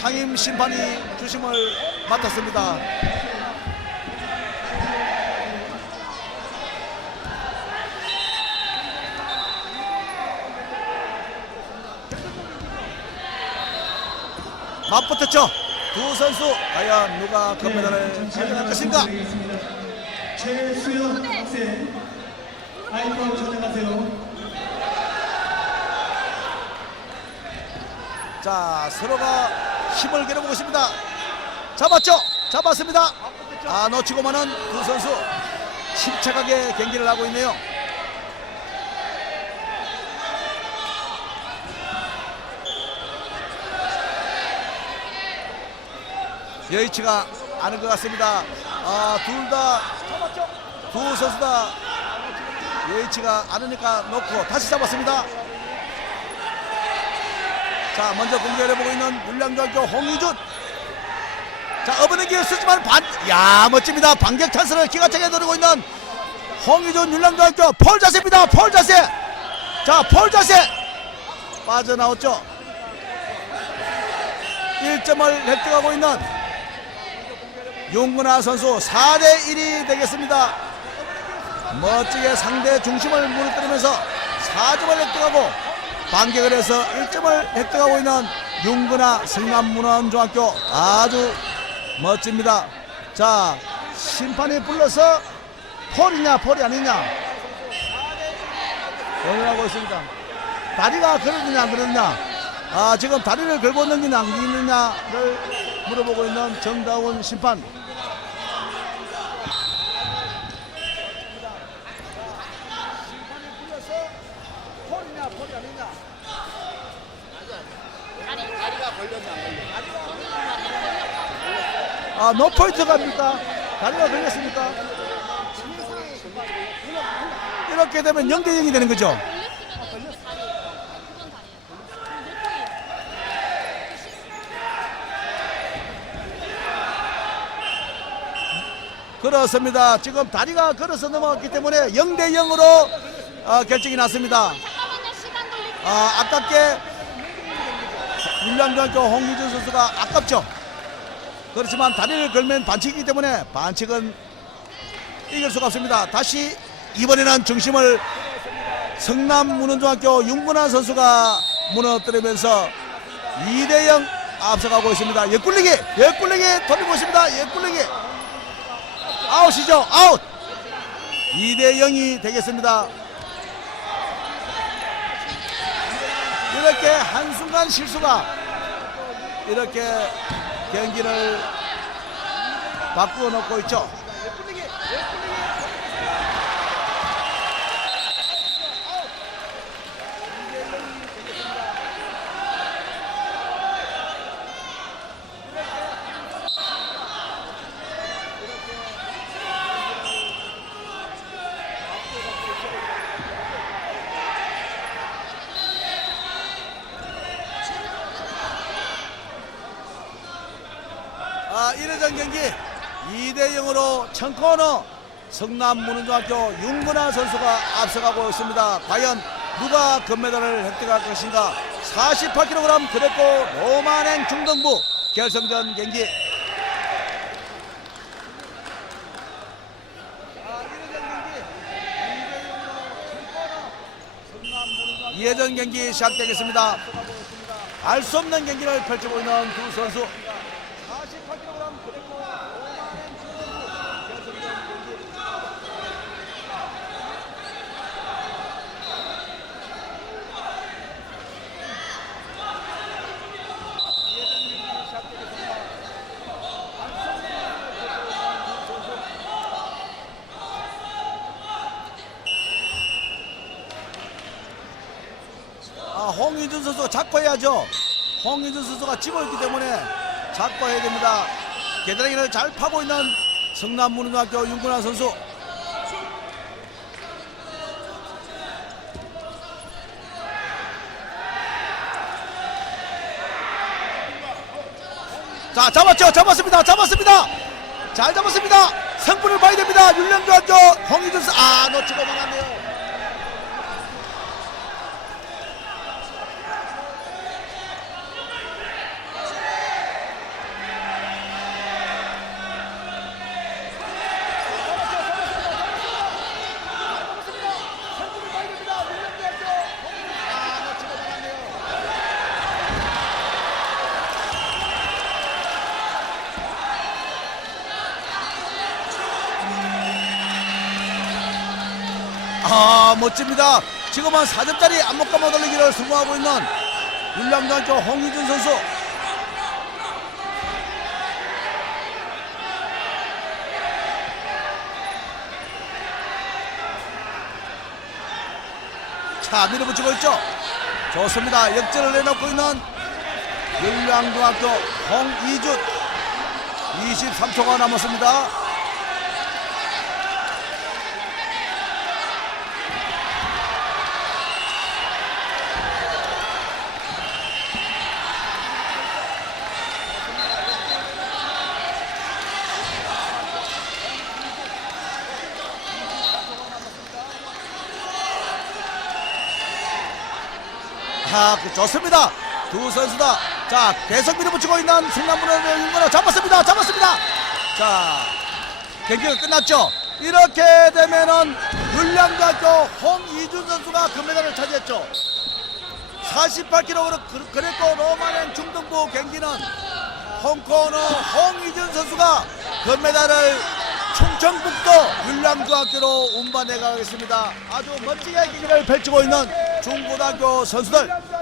상임 심판이 주심을 맡았습니다. 맞붙었죠. 두 선수 과연 누가 금메달을 가져갈 것인가? 최수연 학생 마이크로 전해가세요. 자 서로가 힘을 겨뤄보고 있습니다. 잡았죠? 잡았습니다. 아 놓치고만은 두 선수 침착하게 경기를 하고 있네요. 여의치가 않은 것 같습니다. 아 둘 다 두 선수 다 여의치가 않으니까 놓고 다시 잡았습니다. 자 먼저 공격을 해보고 있는 율량중학교 홍희준. 자 어버내기를 쓰지만 반 야 멋집니다. 반격 찬스를 기가 차게 노리고 있는 홍희준 율량중학교. 폴 자세입니다. 폴 자세. 자폴 자세. 빠져나왔죠. 1점을 획득하고 있는 용근아 선수 4대 1이 되겠습니다. 멋지게 상대 중심을 무너뜨리면서 4점을 획득하고 반격을 해서 1점을 획득하고 있는 윤근아 성남문화중학교 아주 멋집니다. 자 심판이 불러서 폴이냐 폴이 아니냐 오늘 하고 있습니다. 다리가 걸었느냐 안 걸었느냐 아 지금 다리를 안 넘기느냐를 물어보고 있는 정다운 심판 폴이냐 폴이 아, 노포인트 갑니까? 다리가 걸렸습니까? 이렇게 되면 0대 0이 되는 거죠. 그렇습니다. 지금 다리가 걸어서 넘어갔기 때문에 0대 0으로 결정이 났습니다. 아, 아깝게 율량중학교 홍기준 선수가 아깝죠. 그렇지만 다리를 걸면 반칙이기 때문에 반칙은 이길 수가 없습니다. 다시 이번에는 중심을 성남 문원중학교 윤근환 선수가 무너뜨리면서 2대0 앞서가고 있습니다. 옆굴리기, 옆굴리기 돌리고 있습니다. 옆굴리기. 아웃이죠. 아웃. 2대 0이 되겠습니다. 이렇게 한순간 실수가 이렇게 경기를 바꾸어 놓고 있죠. 아, 1회전 경기 2대 0으로 청코너 성남문un중학교 윤근아 선수가 앞서가고 있습니다. 과연 누가 금메달을 획득할 것인가? 48kg 그랬고 로만행 중등부 결승전 경기. 예전 경기 시작되겠습니다. 알 수 없는 경기를 펼치고 있는 두 선수. 홍인준 선수가 잡고 해야죠. 홍인준 선수가 집어 있기 때문에 잡고 해야 됩니다. 계단기를 잘 파고 있는 성남문un중학교 윤근환 선수. 자, 잡았죠. 잡았습니다. 잡았습니다. 잘 잡았습니다. 성분을 봐야 됩니다. 윤령중학교 홍인준 선수. 아, 놓치고 말았네요. 자 멋집니다. 지금은 4점짜리 안목감마 돌리기를 성공하고 있는 율량중학교 홍희준 선수. 자 밀어붙이고 있죠. 좋습니다. 역전을 내놓고 있는 율량중학교 홍이준 23초가 남았습니다. 아, 그 좋습니다. 두 선수 다. 자, 계속 밀어붙이고 있는 승남문을 윤건아 잡았습니다. 잡았습니다. 자, 경기가 끝났죠. 이렇게 되면은 율량대학교 홍이준 선수가 금메달을 차지했죠. 48kg 그랬고 로마넨 중등부 경기는 홍코너 홍이준 선수가 금메달을 충청북도 율량중학교로 운반해 가겠습니다. 아주 멋지게 경기를 펼치고 있는 중고등학교 선수들